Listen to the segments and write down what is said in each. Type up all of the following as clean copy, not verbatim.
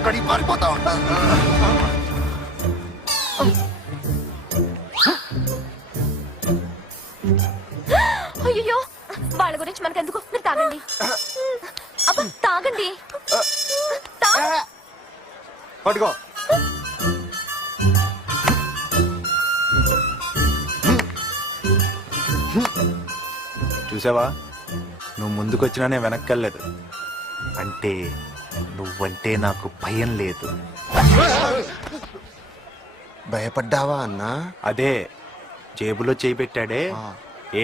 అక్కడికి పారిపోతా ఉంటా. అయ్యో వాళ్ళ గురించి మనకెందుకు, మీరు తాగండి. అబ్బా తాగండి. పట్టుకో. చూసావా, నువ్వు ముందుకొచ్చినా నేను వెనక్కెళ్ళలేదు. అంటే నువ్వంటే నాకు భయం లేదు. భయపడ్డావా అన్నా? అదే జేబులో చేయి పెట్టాడే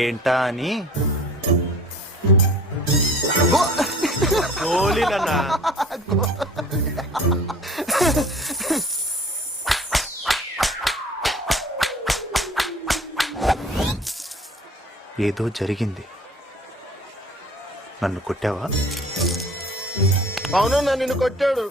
ఏంటా అని. గోలీలన్నా. ఏదో జరిగింది. నన్ను కొట్టావా? అవును, నిన్ను కొట్టాడు.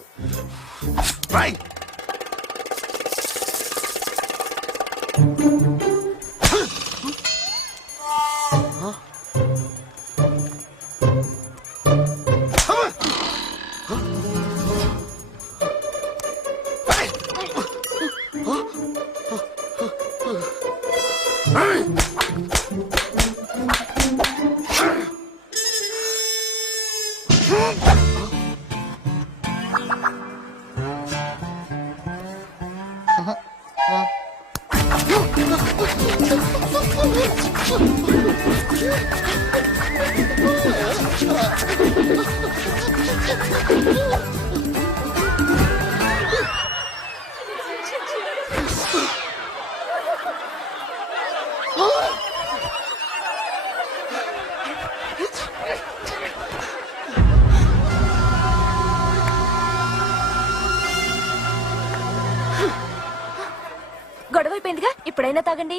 గొడవైపోయిందిగా, ఇప్పుడైనా తాగండి.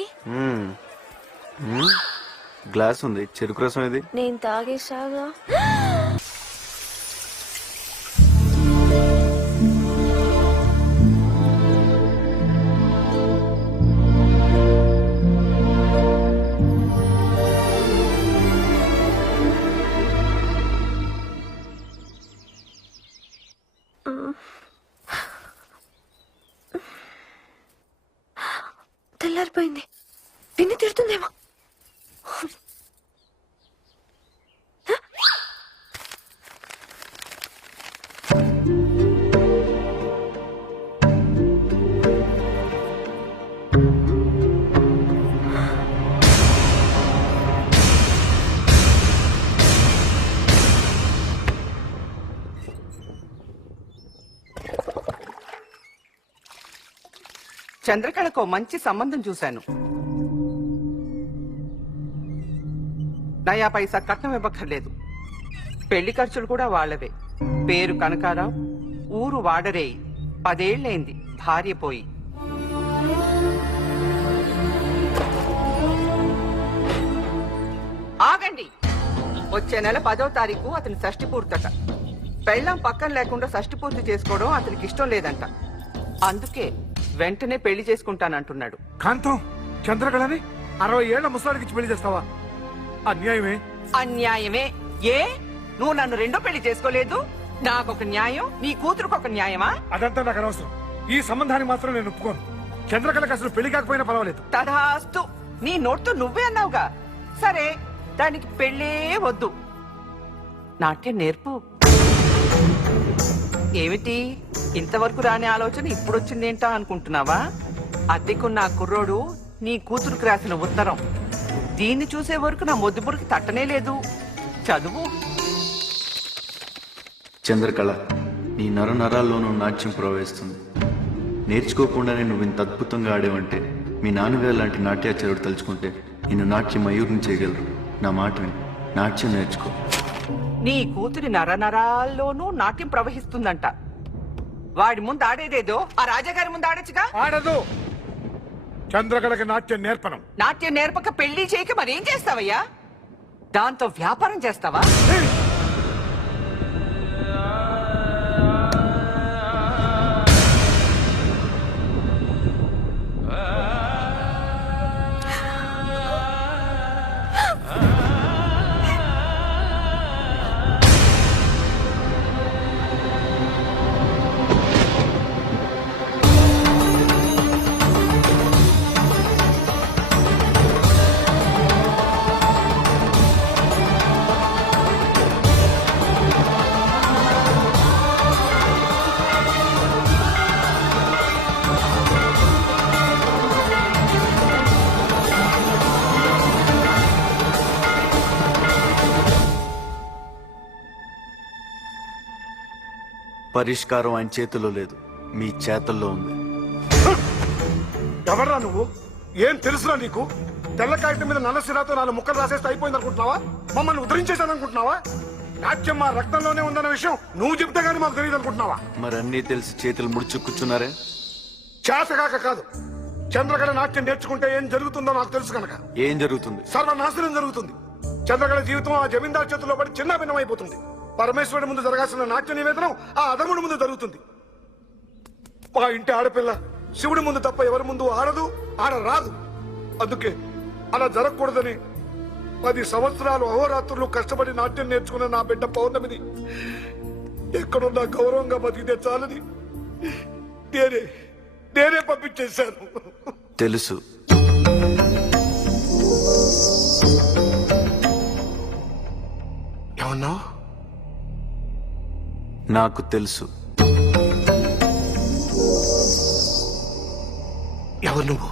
గ్లాస్ ఉంది, చెరుకు రసం ఇది. నేను తాగేసాగా. తెల్లారిపోయింది. పిన్ని తిడుతుందేమో. చంద్రకళకు మంచి సంబంధం చూశాను. నయా పైసా కట్నం ఇవ్వక్కర్లేదు. పెళ్లి ఖర్చులు కూడా వాళ్లవే. పేరు కనకారావు, ఊరు వాడరేయి. 10 ఏళ్లైంది భార్య పోయి. ఆగండి. వచ్చే నెల 10వ తారీఖు అతని షష్ఠి పూర్తట. పెళ్ళాం పక్కన లేకుండా షష్ఠి పూర్తి చేసుకోవడం అతనికి ఇష్టం లేదంట. అందుకే వెంటనే పెళ్లి చేసుకుంటానంటున్నాడు. కాంతం, చంద్రకళని 60 ఏళ్ల ముసలాడికి పెళ్లి చేస్తావా? అన్యాయమే. అన్యాయమే. ఏ, నువ్వు నన్ను రెండో పెళ్లి చేసుకోలేదు? నాకొక న్యాయం, నీ కూతురుకు ఒక న్యాయమా? అదంతా నాకు అనవసరం. ఈ సంబంధాన్ని మాత్రం నేను ఒప్పుకోను. చంద్రకళకి అసలు పెళ్లి కాకపోయినా పర్వాలేదు. తదాస్తు. నీ నోట్తో నువ్వే అన్నావుగా. సరే, దానికి పెళ్ళే వద్దు. నాట్యం నేర్పు. ఏమిటి ఇంతవరకు రాని ఆలోచన ఇప్పుడొచ్చిందేంటా అనుకుంటున్నావా? అద్దెకున్న ఆ కుర్రోడు నీ కూతురుకు రాసిన ఉత్తరం. దీన్ని చూసే వరకు నా మొద్దుపురికి తట్టనే లేదు. చదువు. చంద్రకళ, నీ నరనరాల్లోనూ నాట్యం ప్రవహిస్తుంది. నేర్చుకోకుండానే నువ్వు ఇంత అద్భుతంగా ఆడేవంటే మీ నాన్నగారు లాంటి నాట్యాచార్యుడు తలుచుకుంటే నిన్ను నాట్యం మయూరిని చేయగలరు. నా మాట విని నాట్యం నేర్చుకో. నీ కూతురి నరనరాల్లోనూ నాట్యం ప్రవహిస్తుందంట. వాడి ముందు ఆడేదేదో ఆ రాజాగారి ముందు ఆడొచ్చుగా. ఆడదు. చంద్రకళకి నాట్యం నేర్పను. నాట్యం నేర్పక పెళ్లి చేయక మరేం చేస్తావయ్యా? దాంతో వ్యాపారం చేస్తావా? పరిష్కారం ఆయన చేతిలో లేదు, మీ చేతల్లో ఉంది. ఎవర్రా నువ్వు? ఏం తెలుసురా నీకు? తెల్ల కాగితం మీద నల్ల సిరాతో 4 ముక్కలు రాసేస్తే అయిపోయింది అనుకుంటున్నావా? మమ్మల్ని ఉద్ధరించేశాను అనుకుంటున్నావా? నాట్యం మా రక్తంలోనే ఉందన్న విషయం నువ్వు చెప్తే గానీ మాకు తెలియదు అనుకుంటున్నావా? మరి అన్నీ తెలిసి చేతులు ముడుచు కూర్చున్నారే. చేతగాక కాదు, చంద్రకళ నాట్యం నేర్చుకుంటే ఏం జరుగుతుందో నాకు తెలుసు కనుక. ఏం జరుగుతుంది? సర్వనాశనం జరుగుతుంది. చంద్రకళ జీవితం ఆ జమీందార్ చేతుల్లో పడి చిన్న భిన్నమైపోతుంది. పరమేశ్వరుడి ముందు జరగాల్సిన నాట్య నివేదనం ఆ అధముడి ముందు జరుగుతుంది. మా ఇంటి ఆడపిల్ల శివుడి ముందు తప్ప ఎవరి ముందు ఆడదు, ఆడరాదు. అందుకే అలా జరగకూడదని 10 సంవత్సరాలు అహోరాత్రులు కష్టపడి నాట్యం నేర్చుకున్న నా బిడ్డ పౌర్ణమిని ఎక్కడున్నా గౌరవంగా బతికితే చాలని నేనే పంపించేశాను. తెలుసు. ఏమన్నా? నాకు తెలుసు. ఎవరు నువ్వు?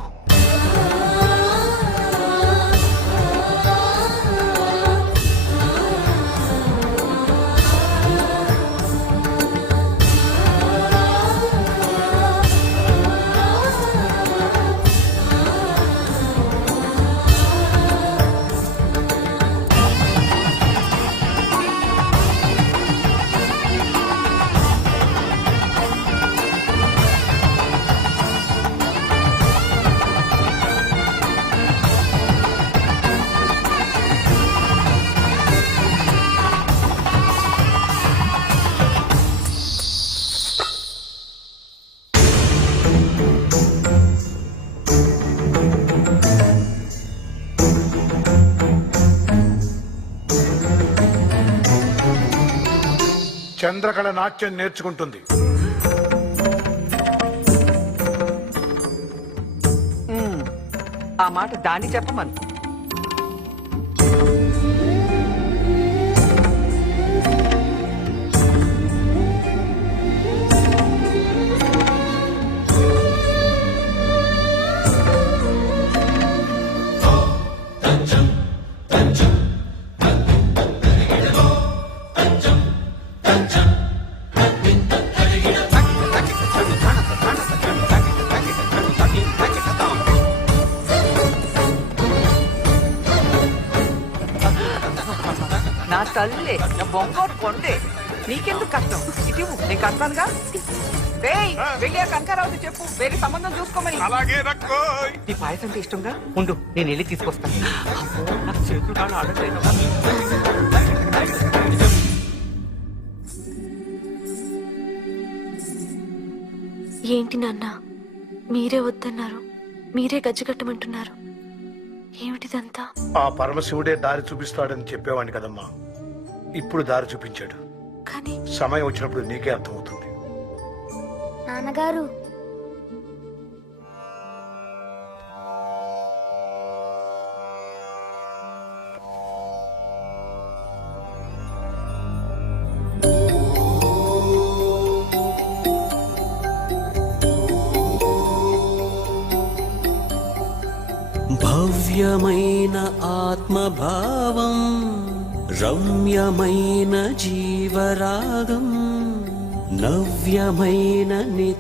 చంద్రకళ నాట్యం నేర్చుకుంటుంది. ఆ మాట దాన్ని చెప్పమను. నా తల్లే, నా బొంగోటు కొండే, నీకెందుకు కష్టం? ఇటు నేను కడతానుగా. వెళ్ళి ఆ కనకారావుకి చెప్పు వేరే సంబంధం చూసుకోమని. అలాగే రక్కో. నీ పాయసం అంటే ఇష్టంగా ఉండు, నేను వెళ్ళి తీసుకొస్తాను. నాకు చేతులు కాళ్ళు ఆడట్లేదు. ఏంటి నాన్న, మీరే వద్దన్నారు, మీరే గజ్జగట్టమంటున్నారు. ఏమిటిదంతా? ఆ పరమశివుడే దారి చూపిస్తాడని చెప్పేవాడిని కదమ్మా. ఇప్పుడు దారి చూపించాడు. కానీ సమయం వచ్చినప్పుడు నీకే అర్థమవుతుంది. నాన్నగారు, భవ్యమైన ఆత్మభావం, రమ్యమైన జీవరాగం, నవ్యమైన